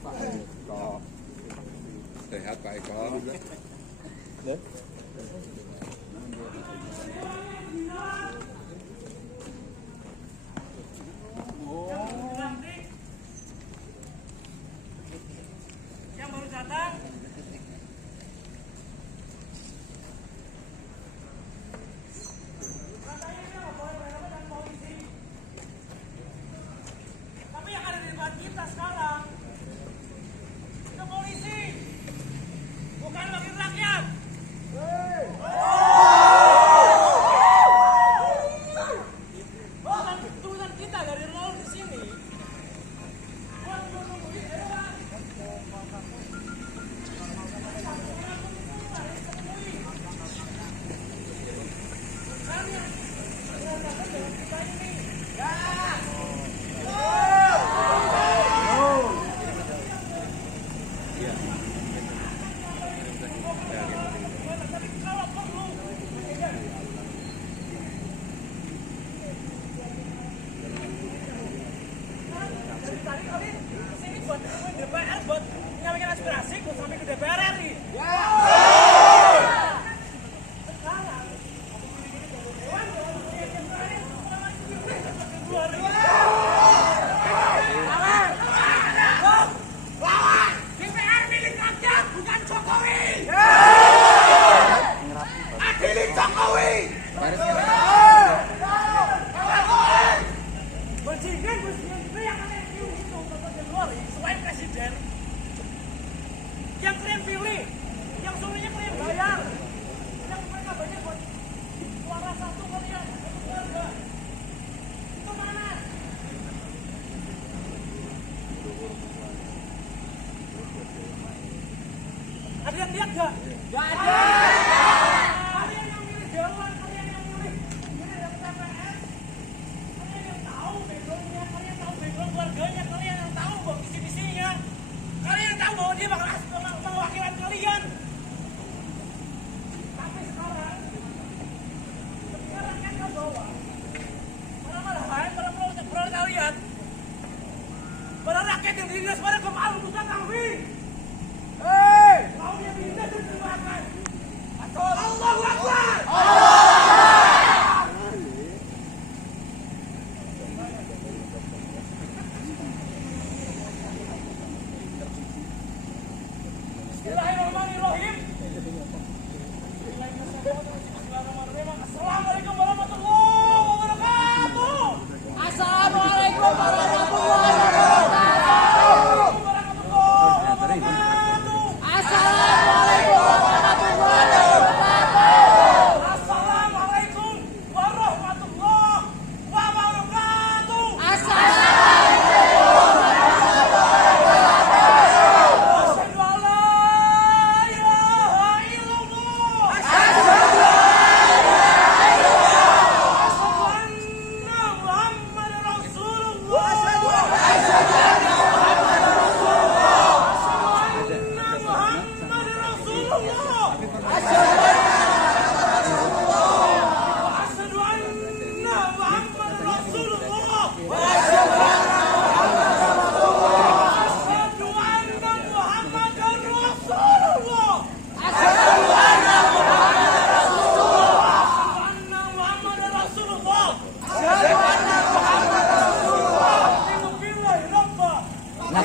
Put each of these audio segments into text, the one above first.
Pak Eko. Sehat Pak Eko. Yang baru datang. Tapi yang ada di depan kita sekarang itu polisi, bukan wakil rakyat.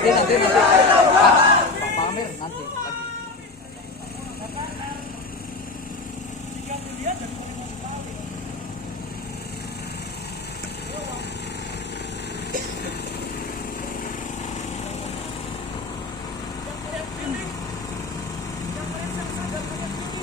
Nanti. Pak Amir nanti lagi. Jika dilihat dari poin sekali. Yang kalian pilih, yang kalian sangka dan kalian pilih.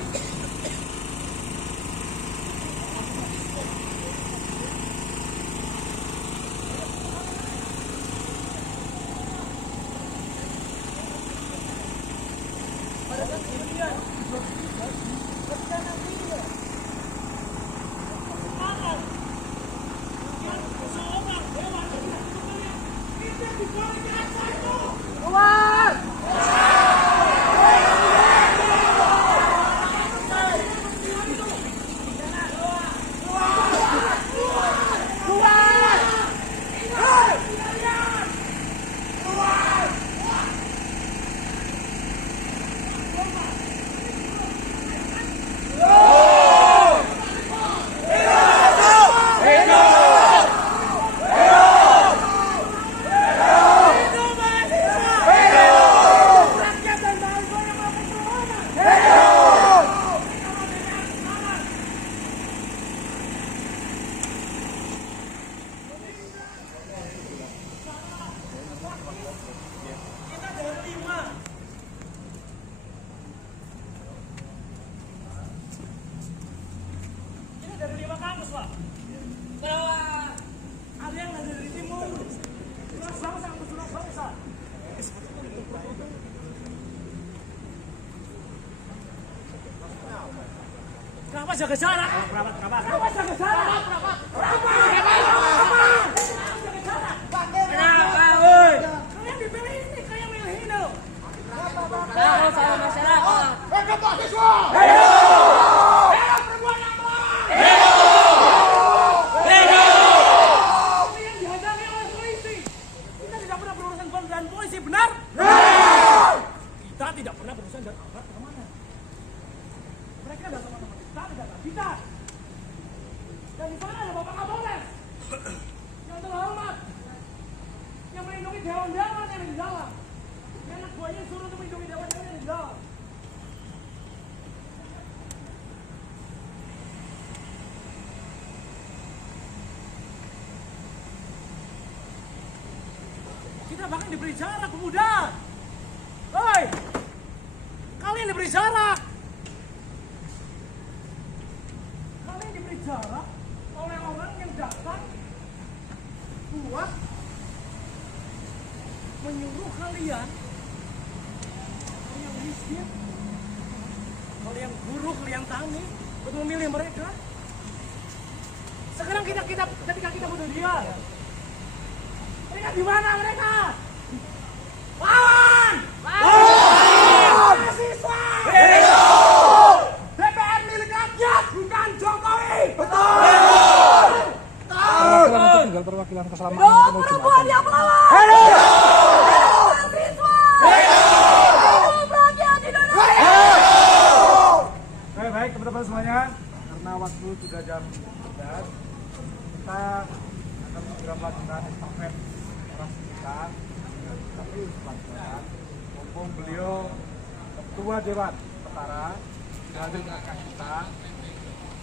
Kita dari 5. Ini dari 5 kampus, Pak. Bahwa ada yang dari timur. Surabaya sampai Surabaya. Kenapa jaga jarak? Kenapa jaga jarak? Kenapa, woi? Kalian dipilih ini kayak milih ini. Tahu sama masyarakat. Kalian dihadang oleh polisi. Kita tidak pernah berurusan dengan polisi, benar? Kita tidak pernah berurusan dengan aparat keamanan. Mereka datang kemana-mana. Kita tidak datang. Kita. Dan di sana ada Bapak Kapolres yang terhormat, yang melindungi dewan-dewan yang ada di dalam. Yang anak buahnya suruh untuk melindungi dewan-dewan yang ada di dalam. Kita bahkan diberi jarak, pemuda. Hoi, kalian diberi jarak. Kalian diberi jarak oleh orang yang datang buat menyuruh kalian yang miskin, kalian buruh, kalian tani untuk memilih mereka. Sekarang ketika kita butuh dia, mereka di mana mereka? Lawan! Mahasiswa! DPR milik rakyat, bukan Jokowi! Tinggal perwakilan keselamatan Perempuan yang melawan. Mahasiswa. Hidup rakyat Indonesia. Baik teman-teman semuanya, karena waktu sudah jam 11, kita akan segera melakukan estafet orasi kita. Tapi pelan-pelan, mumpung beliau Ketua Dewan Petara sudah hadir di tengah kita,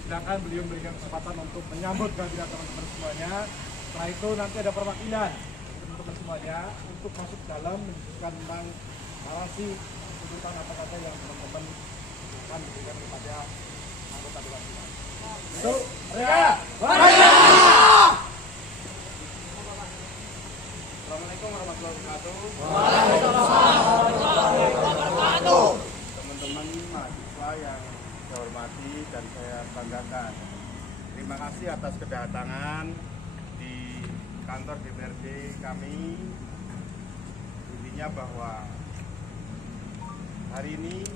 silakan beliau memberikan kesempatan untuk menyambut kehadiran teman-teman semuanya. Setelah itu nanti ada perwakilan teman-teman semuanya untuk masuk dalam mendiskusikan tentang narasi tuntutan kata-kata yang teman-teman akan diberikan kepada anggota dewan kita. Itu mereka. Assalamualaikum warahmatullahi Wabarakatuh. Teman-teman mahasiswa yang saya hormati dan saya banggakan. Terima kasih atas kedatangan di kantor DPRD kami. Intinya bahwa hari ini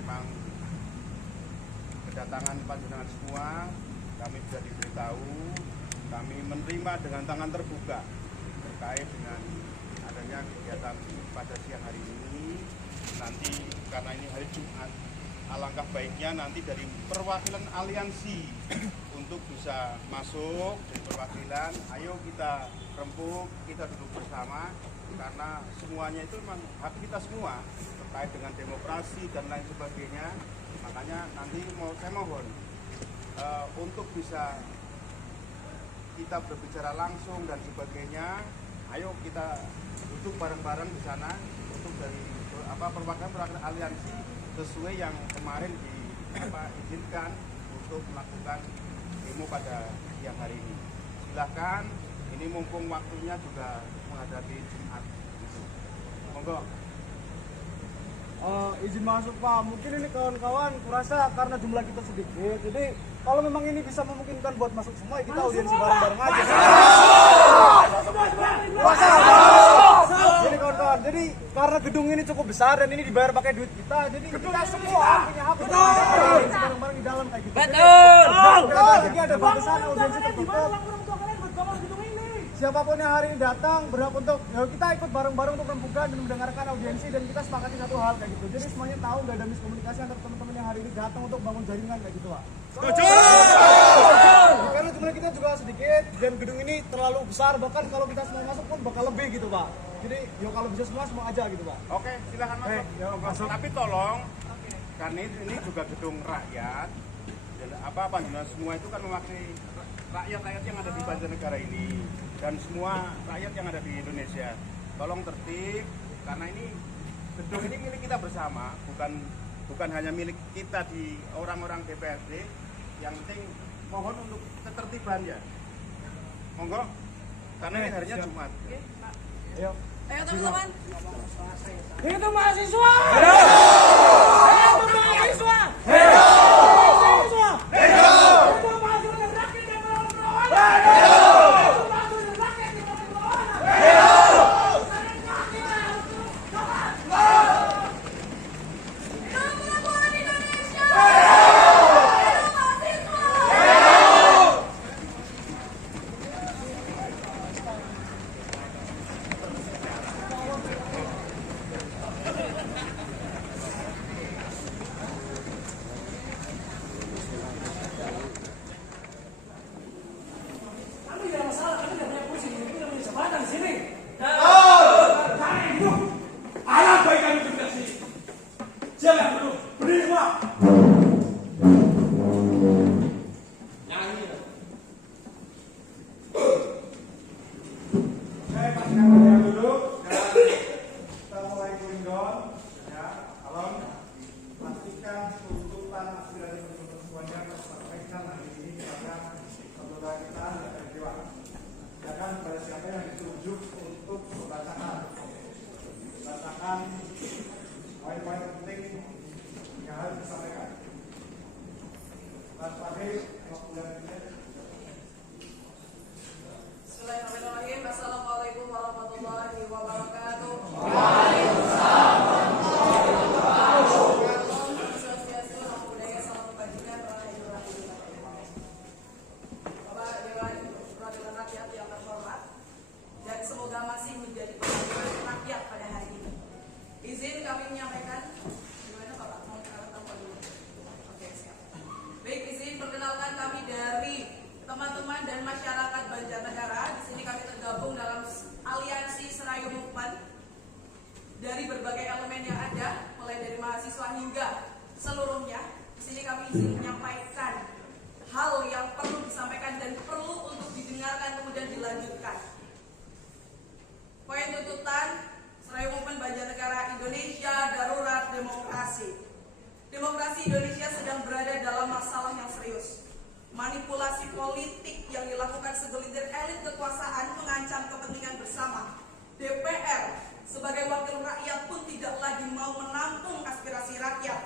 memang kedatangan panjenengan semua, kami sudah diberitahu, kami menerima dengan tangan terbuka terkait dengan adanya kegiatan pada siang hari ini. Nanti karena ini hari Jumat, alangkah baiknya nanti dari perwakilan aliansi untuk bisa masuk dari perwakilan. Ayo kita rembuk, kita duduk bersama, karena semuanya itu memang hak kita semua terkait dengan demokrasi dan lain sebagainya. Makanya nanti saya mohon untuk bisa kita berbicara langsung dan sebagainya. Ayo kita duduk bareng-bareng di sana untuk dari perwakilan aliansi sesuai yang kemarin diizinkan untuk melakukan demo pada siang hari ini. Silahkan, ini mumpung waktunya juga menghadapi Jumat. Monggo. Izin masuk Pak, mungkin ini kawan-kawan kurasa karena jumlah kita sedikit, jadi kalau memang ini bisa memungkinkan buat masuk semua, kita audiensi bareng-bareng aja. Jadi kawan-kawan, jadi karena gedung ini cukup besar dan ini dibayar pakai duit kita, jadi kita semua punya hak untuk audiensi bareng-bareng di dalam kayak gitu. Betul. Jadi ada batasan audiensi tertutup. Siapapun yang hari ini datang berhak untuk kita ikut bareng-bareng untuk rembukan dan mendengarkan audiensi, dan kita sepakati satu hal kayak gitu. Jadi semuanya tahu nggak ada miskomunikasi antara teman-teman yang hari ini datang untuk bangun jaringan kayak gitu Pak. Karena jumlah kita juga sedikit dan gedung ini terlalu besar, bahkan kalau kita semua masuk pun bakal lebih gitu Pak. Jadi yo kalau bisa semua aja gitu Pak. Oke, silakan masuk. Masuk. Tapi tolong, karena ini juga gedung rakyat, dan panjenengan semua itu kan mewakili rakyat-rakyat yang ada di Banjarnegara ini dan semua rakyat yang ada di Indonesia. Tolong tertib, karena ini gedung ini milik kita bersama, bukan hanya milik kita di orang-orang DPRD. Yang penting mohon untuk ketertiban ya. Monggo, karena ini harinya Jumat. Ayo. Ayo teman-teman. Itu mahasiswa. Poin-poin penting yang harus disampaikan. Mas Fahri, Bismillahirrahmanirrahim. Assalamualaikum warahmatullahi wabarakatuh. Bapak Dewan Perwakilan Rakyat yang terhormat, dan semoga masih menjadi perwakilan rakyat pada hari ini. Izin kami menyampaikan, gimana Bapak? Mau telepon dulu? Oke, siap. Baik, izin perkenalkan kami dari teman-teman dan masyarakat Banjarnegara. Di sini kami tergabung dalam aliansi Serayu Movement dari berbagai elemen yang ada, mulai dari mahasiswa hingga seluruhnya. Di sini kami izin menyampaikan hal yang perlu disampaikan dan perlu untuk didengarkan kemudian dilanjutkan. Poin tuntutan Serayu Movement Banjarnegara Indonesia darurat demokrasi. Demokrasi Indonesia sedang berada dalam masalah yang serius. Manipulasi politik yang dilakukan segelintir elit kekuasaan mengancam kepentingan bersama. DPR sebagai wakil rakyat pun tidak lagi mau menampung aspirasi rakyat.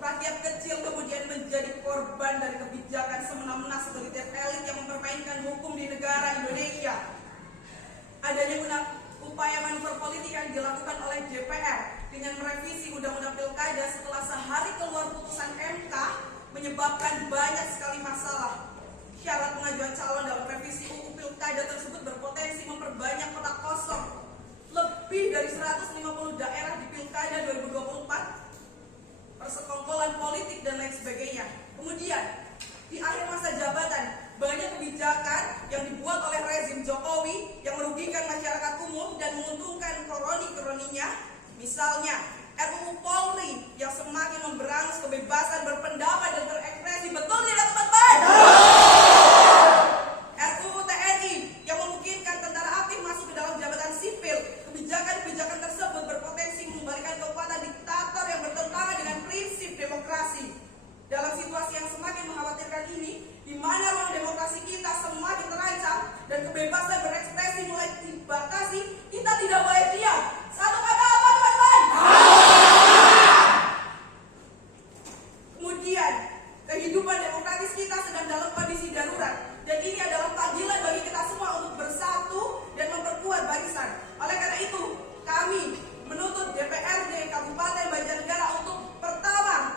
Rakyat kecil kemudian menjadi korban dari kebijakan semena-mena segelintir elit yang mempermainkan hukum di negara Indonesia. Adanya upaya manuver politik yang dilakukan oleh DPR dengan merevisi Undang-Undang Pilkada setelah sehari keluar putusan MK menyebabkan banyak sekali masalah. Syarat pengajuan calon dalam revisi UU Pilkada tersebut berpotensi memperbanyak kotak kosong. Lebih dari 150 daerah di Pilkada 2024, persekongkolan politik dan lain sebagainya. Kemudian, di akhir masa jabatan, banyak kebijakan yang dibuat oleh rezim Jokowi yang merugikan masyarakat umum dan menguntungkan kroni-kroninya. Misalnya RUU Polri yang semakin memberangus kebebasan berpendapat dan berekspresi. Betul tidak teman-teman? RUU TNI yang memungkinkan tentara aktif masuk ke dalam jabatan sipil. Kebijakan-kebijakan tersebut berpotensi mengembalikan kekuatan diktator yang bertentangan dengan prinsip demokrasi. Dalam situasi yang semakin mengkhawatirkan ini, di mana ruang demokrasi kita semakin terancam dan kebebasan berekspresi mulai dibatasi, kita tidak boleh diam. Satu kata apa, teman-teman? Kemudian, kehidupan demokratis kita sedang dalam kondisi darurat, dan ini adalah panggilan bagi kita semua untuk bersatu dan memperkuat barisan. Oleh karena itu, kami menuntut DPRD Kabupaten Banjarnegara untuk pertama,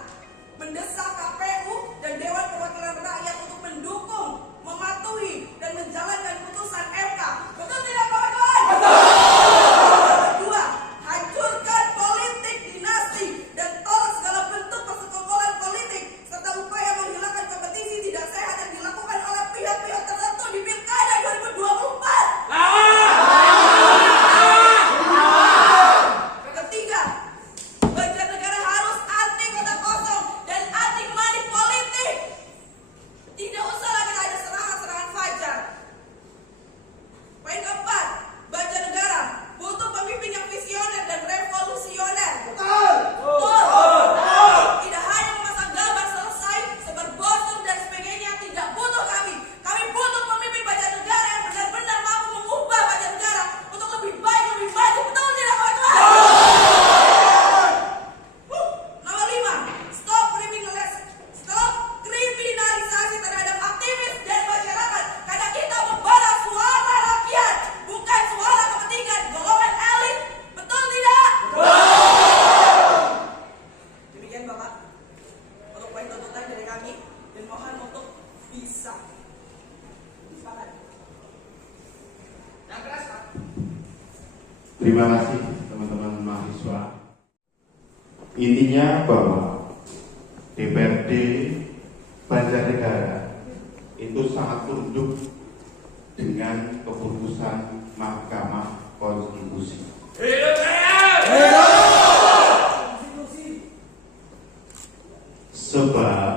mendesak KPU dan Dewan Perwakilan Rakyat untuk mendukung, mematuhi, dan menjalankan putusan MK. Betul tidak, kawan-kawan? Kedua, hancurkan politik dinasti dan tolak segala bentuk persekongkolan politik serta upaya menghilangkan kompetisi tidak sehat yang dilakukan oleh pihak-pihak tertentu di Pilkada 2024. Ketiga, Banjarnegara harus anti kota kosong dan anti money politik. Tidak usah lagi ada serangan-serangan fajar. Poin keempat, Banjarnegara butuh pemimpin yang visioner dan revolusioner. Betul. Tidak hanya memasang gambar selesai, sebar brosur dan sebagainya. Tidak butuh kami. Kami butuh pemimpin Banjarnegara yang benar-benar mampu mengubah Banjarnegara untuk lebih baik, lebih maju. Betul tidak, kawan-kawan? Nomor 5, stop kriminalisasi terhadap aktivis dan masyarakat, karena kita membawa suara rakyat, bukan suara kepentingan golongan elit. Betul tidak? Demikian Bapak untuk poin tuntutan dari kami, dan mohon untuk bisa sepakat. Yang keras, Pak. Terima kasih teman-teman mahasiswa. Intinya bahwa DPRD Banjarnegara itu sangat tunduk dengan keputusan Mahkamah Konstitusi. Sebab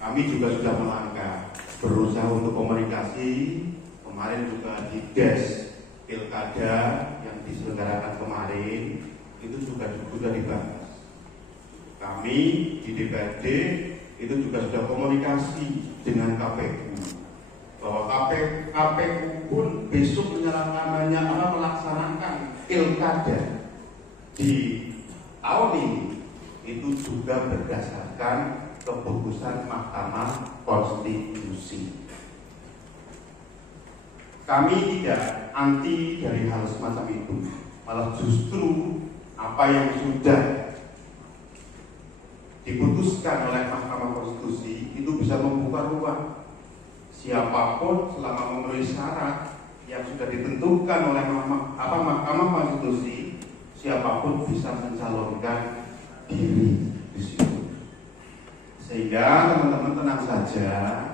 kami juga sudah melangkah berusaha untuk komunikasi. Kemarin juga di DES Pilkada yang diselenggarakan kemarin itu juga sudah dibahas. Kami di DPRD itu juga sudah komunikasi dengan KPU bahwa KPU pun besok melaksanakan Pilkada di tahun ini itu juga berdasarkan keputusan Mahkamah Konstitusi. Kami tidak anti dari hal semacam itu, malah justru apa yang sudah diputuskan oleh Mahkamah Konstitusi itu bisa membuka ruang siapapun selama memenuhi syarat yang sudah ditentukan oleh Mahkamah Konstitusi, siapapun bisa mencalonkan diri di situ. Sehingga teman-teman tenang saja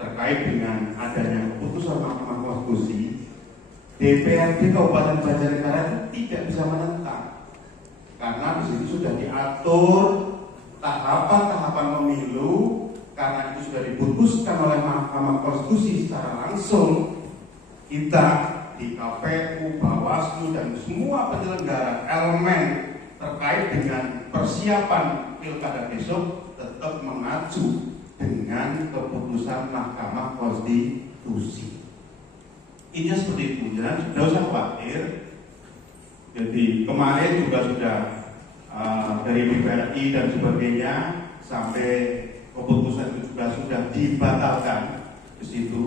terkait dengan adanya keputusan Mahkamah Konstitusi. DPRD Kabupaten Banjarnegara tidak bisa menentang, karena di situ sudah diatur tahapan-tahapan pemilu, karena itu sudah diputuskan oleh Mahkamah Konstitusi secara langsung. Kita di KPU, Bawaslu, dan semua penyelenggara elemen terkait dengan persiapan Pilkada besok tetap mengacu dengan keputusan Mahkamah Konstitusi. Ini seperti itu, jangan tidak usah khawatir. Jadi kemarin juga sudah dari BPRI dan sebagainya sampai keputusan itu juga sudah dibatalkan di situ,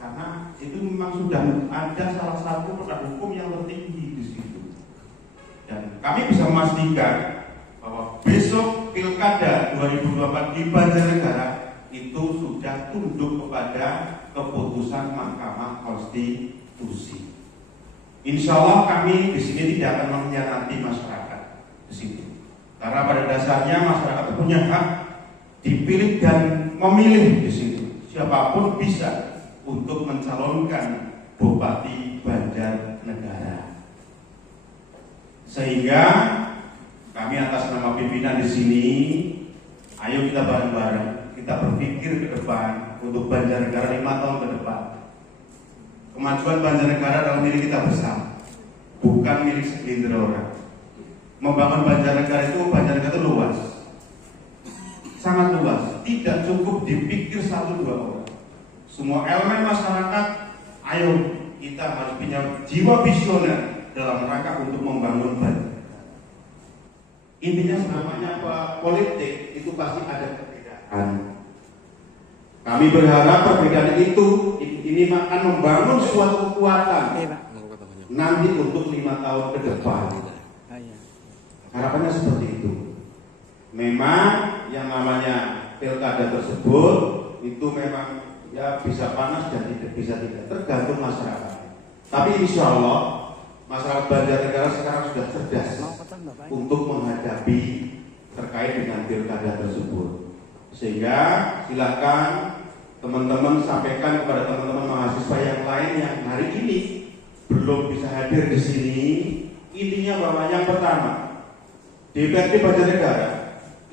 karena itu memang sudah ada salah satu produk hukum yang tertinggi di situ. Dan kami bisa memastikan bahwa besok Pilkada 2024 di Banjarnegara itu sudah tunduk kepada keputusan Mahkamah Konstitusi. Insya Allah kami di sini tidak akan mengkhianati masyarakat di situ, karena pada dasarnya masyarakat punya hak dipilih dan memilih di situ siapapun bisa untuk mencalonkan Bupati Banjarnegara. Sehingga kami atas nama pimpinan di sini, ayo kita bareng-bareng, kita berpikir ke depan untuk Banjarnegara 5 tahun ke depan. Kemajuan Banjarnegara adalah milik kita bersama, bukan milik segelintir orang. Membangun Banjarnegara itu luas, sangat luas, tidak cukup dipikir 1-2 orang. Semua elemen masyarakat, ayo kita harus punya jiwa visioner dalam rangka untuk membangun Banjarnegara. Intinya namanya politik itu pasti ada perbedaan. Kami berharap perbedaan itu ini akan membangun suatu kekuatan nanti untuk 5 tahun ke depan. Harapannya seperti itu. Memang yang namanya pilkada tersebut itu memang ya bisa panas dan bisa tidak, tergantung masyarakat. Tapi insya Allah masyarakat Banjarnegara sekarang sudah cerdas untuk menghadapi terkait dengan pilkada tersebut. Sehingga silakan teman-teman sampaikan kepada teman-teman mahasiswa yang lain yang hari ini belum bisa hadir di sini. Intinya bahwa yang pertama, DPRD Banjarnegara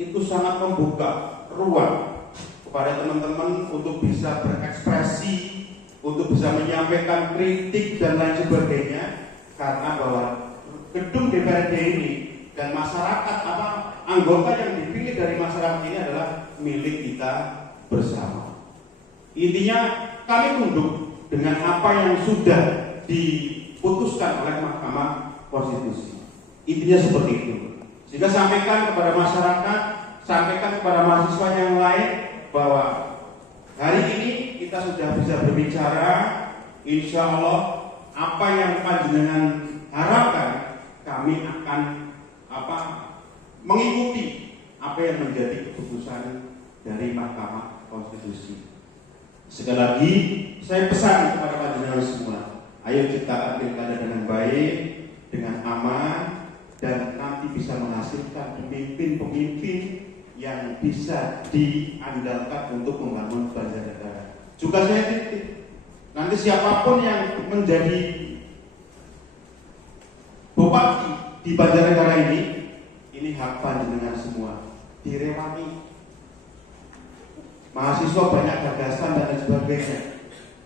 itu sangat membuka ruang kepada teman-teman untuk bisa berekspresi, untuk bisa menyampaikan kritik dan lain sebagainya, karena bahwa gedung DPRD ini dan masyarakat anggota yang dipilih dari masyarakat ini adalah milik kita bersama. Intinya kami tunduk dengan apa yang sudah diputuskan oleh Mahkamah Konstitusi. Intinya seperti itu. Sehingga sampaikan kepada masyarakat, sampaikan kepada mahasiswa yang lain bahwa hari ini kita sudah bisa berbicara. Insya Allah apa yang panjenengan harapkan, kami akan mengikuti apa yang menjadi keputusan dari Mahkamah Konstitusi. Sekali lagi saya pesan kepada panjenengan semua, ayo ciptakan pilkada dengan baik, dengan aman, dan nanti bisa menghasilkan pemimpin-pemimpin yang bisa diandalkan untuk membangun Banjarnegara. Juga saya titip, nanti siapapun yang menjadi bupati di Banjarnegara ini hak panjenengan semua, direwangi. Mahasiswa banyak gagasan dan lain sebagainya.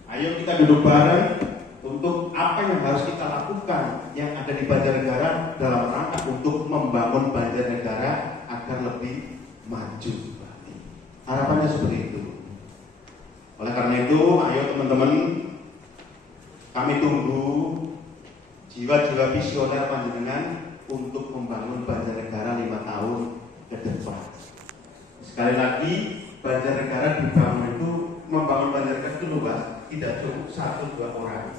Ayo kita duduk bareng untuk apa yang harus kita lakukan yang ada di Banjarnegara dalam rangka untuk membangun Banjarnegara agar lebih maju. Harapannya seperti itu. Oleh karena itu, ayo teman-teman, kami tunggu jiwa-jiwa visioner panjenengan untuk membangun Banjarnegara 5 tahun ke depan. Sekali lagi, Banjarnegara dibangun itu, membangun Banjarnegara itu luas, tidak cukup 1-2 orang,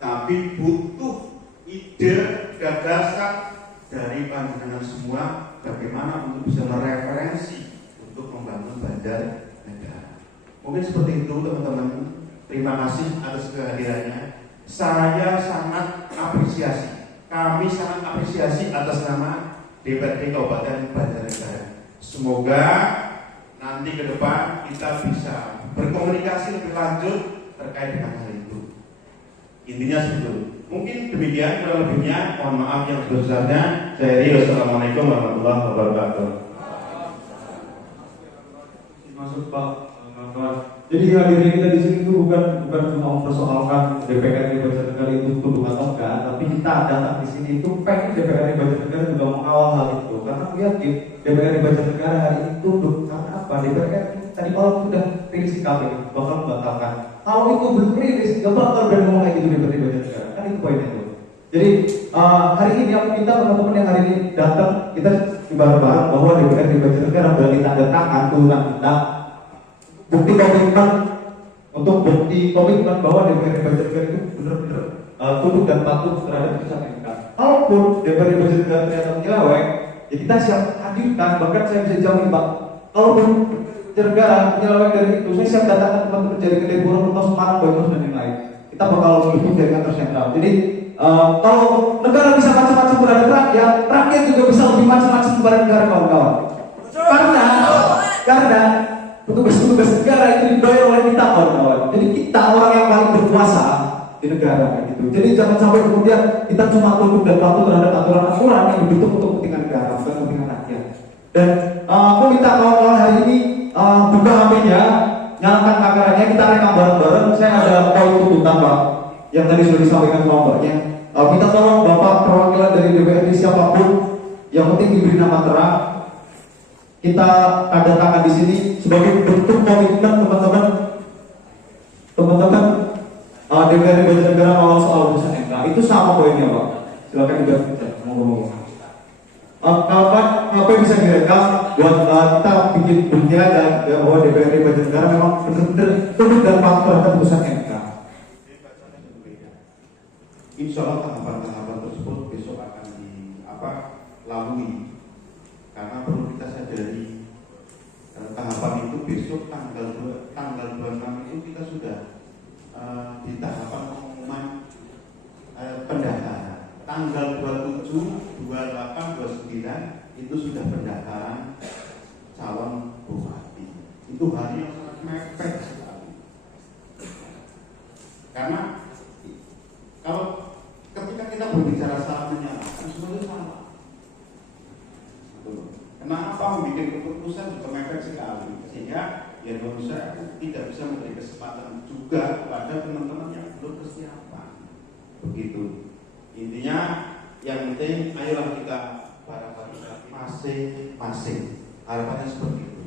tapi butuh ide, gagasan dari panjenengan semua bagaimana untuk bisa mereferensi untuk membangun Banjarnegara. Mungkin seperti itu teman-teman. Terima kasih atas kehadirannya. Saya sangat apresiasi, kami sangat apresiasi atas nama DPRD Kabupaten Banjarnegara. Semoga nanti ke depan kita bisa berkomunikasi lebih lanjut terkait dengan hal itu. Intinya seperti itu. Mungkin demikian, kurang lebihnya mohon maaf yang sebesar-besarnya. Saya Ri, wassalamualaikum warahmatullahi wabarakatuh. Masuk Pak. Jadi hadirnya kita di sini itu bukan cuma mempersoalkan DPRD Banjarnegara itu tunduk atau enggak, tapi kita datang di sini itu pengen DPRD Banjarnegara juga mengawal hal itu, karena aku yakin DPRD Banjarnegara hari ini tunduk karena apa? DPRD tadi malam sudah rilis KP bakal membatalkan. Kalau itu belum rilis, gak bakal berani ngomong kayak gitu DPRD Banjarnegara, kan itu poinnya itu. Jadi hari ini aku minta teman-teman yang hari ini datang, kita bareng-bareng bahwa DPRD Banjarnegara berani tanda tangan turunan kita bukti komitmen bahwa DPRD Banjarnegara itu benar-benar tunduk dan patuh terhadap putusan MK. Kalaupun DPRD Banjarnegara ternyata menyeleweng, ya kita siap hadirkan. Bahkan saya bisa jamin Pak, kalaupun Banjarnegara menyeleweng dari itu, saya siap datangkan teman-teman dari Kedai Purwokerto, Semarang, Banyumas dan yang lain. Kita bakal menghitung jaringan tersentral. Jadi kalau negara bisa macam-macam terhadap rakyat juga bisa lebih macam-macam kepada negara kawan-kawan. Karena petugas-petugas negara itu dibayar oleh kita kawan-kawan. Jadi kita orang yang paling berkuasa di negara gitu. Jadi jangan sampai kemudian kita cuma tunduk dan patuh terhadap aturan-aturan yang dibentuk untuk kepentingan negara, bukan kepentingan rakyat. Dan aku minta kawan-kawan hari ini buka HP-nya, nyalakan kameranya, kita rekam bareng-bareng. Saya ada poin tuntutan Pak, yang tadi sudah disampaikan kelompoknya. Minta tolong Bapak perwakilan dari DPRD siapapun, yang penting diberi nama terang. Kita tanda tangan di sini sebagai bentuk komitmen teman-teman DPRD Banjarnegara awal soal putusan MK. Itu sama poinnya Pak. Silakan dibaca. Ngomong-ngomong. Kawan-kawan, apa yang bisa direkam buat kita bikin bukti aja ya, bahwa DPRD Banjarnegara memang benar-benar tunduk dan patuh terhadap putusan MK. Insya Allah tahapan-tahapan tersebut besok akan dilalui, karena perlu kita sadari tahapan itu besok tanggal 26 itu kita sudah di tahapan pengumuman pendaftaran. Tanggal 27, 28, 29 itu sudah pendaftaran calon bupati. Itu hari yang sangat mepet sekali. Karena kalau ketika kita berbicara salah menyalahkan, semuanya salah. Kenapa membuat keputusan juga mepet sekali, sehingga ya Indonesia tidak bisa memberi kesempatan juga kepada teman-teman yang belum persiapan. Begitu. Intinya yang penting ayolah kita bareng-bareng masing-masing. Harapannya seperti itu.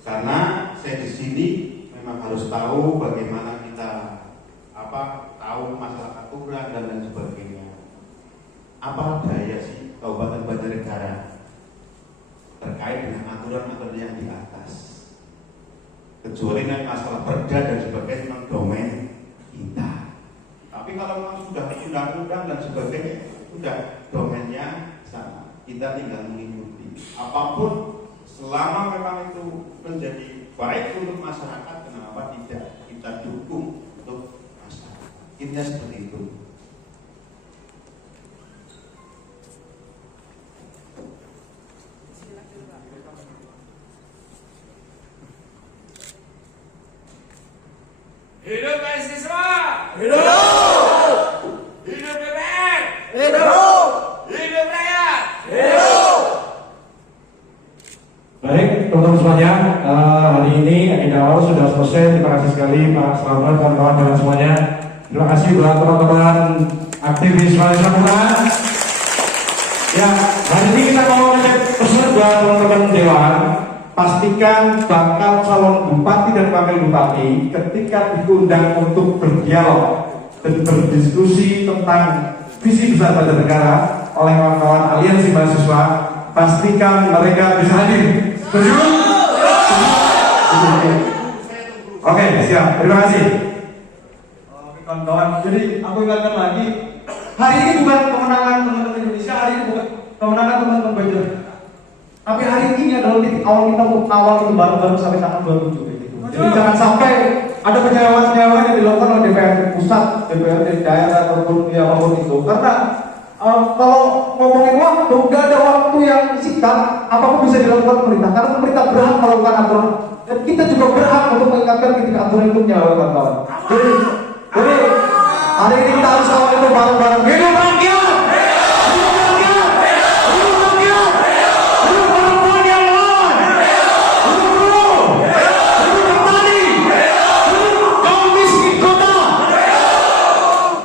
Karena saya di sini memang harus tahu bagaimana kita tahu masalah aturan dan lain sebagainya. Apa daya sih Kabupaten Banjarnegara terkait dengan aturan-aturan yang di atas? Kecuali masalah perda dan sebagainya memang domain kita. Tapi kalau memang sudah undang-undang dan sebagainya, sudah domainnya sana. Kita tinggal mengikuti. Apapun selama memang itu menjadi baik untuk masyarakat, kenapa tidak kita dukung untuk masyarakat? Intinya seperti itu. Hidup mahasiswa! Hidup! Hidup DPR! Hidup! Hidup rakyat! Hidup! Baik, teman-teman semuanya, hari ini agenda awal sudah selesai. Terima kasih sekali Pak Slamet dan kawan-kawan semuanya. Terima kasih buat teman-teman aktivis mahasiswa muda. Ya, hari ini kita mau ngecek pesan buat teman-teman dewan. Pastikan bakal calon bupati dan wakil bupati ketika diundang untuk berdialog dan berdiskusi tentang visi besar Banjarnegara oleh kawan-kawan aliansi mahasiswa, pastikan mereka bisa hadir. Setuju? Oke, siap. Terima kasih. Oke kawan-kawan, jadi aku ingatkan lagi, hari ini bukan kemenangan teman-teman Indonesia, hari ini bukan kemenangan teman-teman Banjarnegara. Tapi hari ini adalah titik awal kita untuk awal itu bareng-bareng sampai tanggal 27 gitu. Jadi jangan sampai ada penyelewengan yang dilakukan oleh DPRD pusat, DPRD daerah ataupun ya apapun itu. Karena kalau ngomongin waktu, nggak ada waktu yang singkat, apapun bisa dilakukan pemerintah. Karena pemerintah berhak melakukan aturan, dan kita juga berhak untuk mengingatkan ketika aturan itu menyalahi kawan-kawan. Jadi hari ini kita harus awal itu bareng-bareng. Hidup rakyat!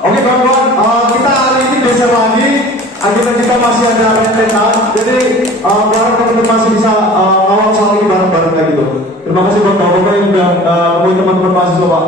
Oke kawan-kawan, kita hari ini geser lagi. Akhirnya kita masih ada rentetan. Jadi barang teman-teman masih bisa kawal soal ini bareng-bareng kayak gitu. Terima kasih buat bapak-bapak yang udah teman-teman mahasiswa Pak.